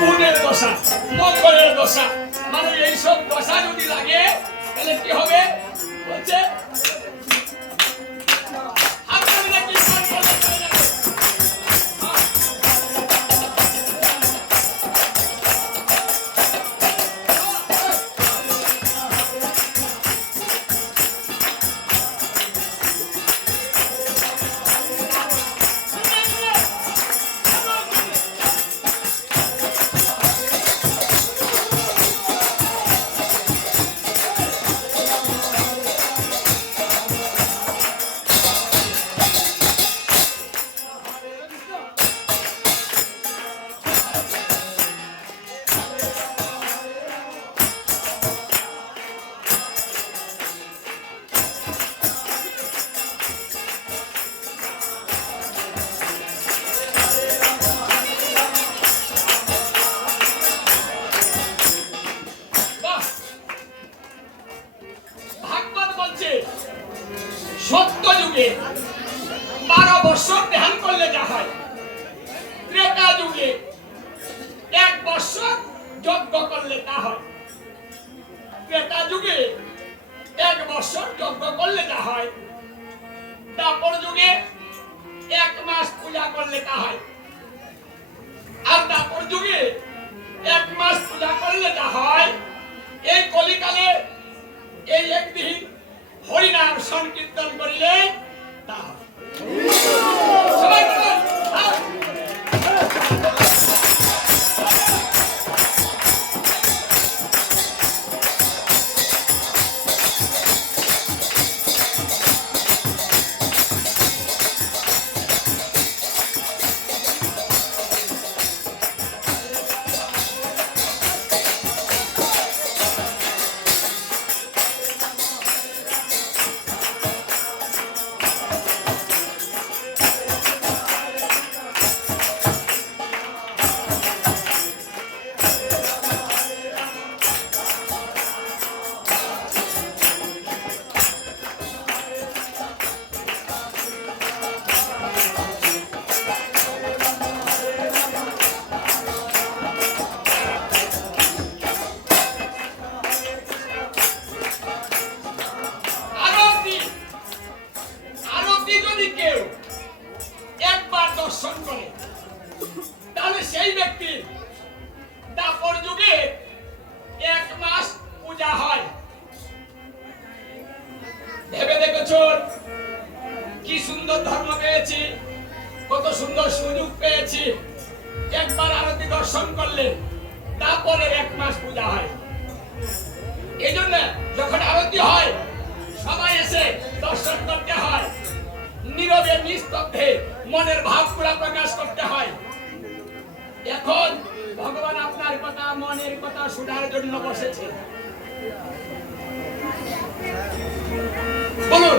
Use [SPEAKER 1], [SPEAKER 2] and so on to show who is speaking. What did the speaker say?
[SPEAKER 1] বুধের দশা মঙ্গলের দশা। মানে এইসব দশা যদি লাগে তাহলে কি হবে? বলছে বারো বছর ধ্যান করলে যা যুগে এক বছর যজ্ঞ করলে হয়। ত্রেতা যুগে এক বছর যজ্ঞ করলে হয়। তারপর যুগে এক মাস পূজা করলে তা হয়। হরিনাম সংকীর্তন করিলে তাহলে সেই ব্যক্তির তারপর যুগে এক মাস পূজা হয়। ভেবে দেখেছ? কি সুন্দর ধর্ম পেয়েছি, কত সুন্দর সুযোগ পেয়েছি। একবার আরতি দর্শন করলে তারপরে এক মাস পূজা হয়। এই জন্য যখন আরতি হয়, সবাই এসে দর্শন করতে হয়। নীরবে নিস্তব্ধে মনের ভাবগুলা প্রকাশ করতে হয়। এখন ভগবান আপনার কথা, মনের কথা শোনার জন্য বসেছে। বলুন।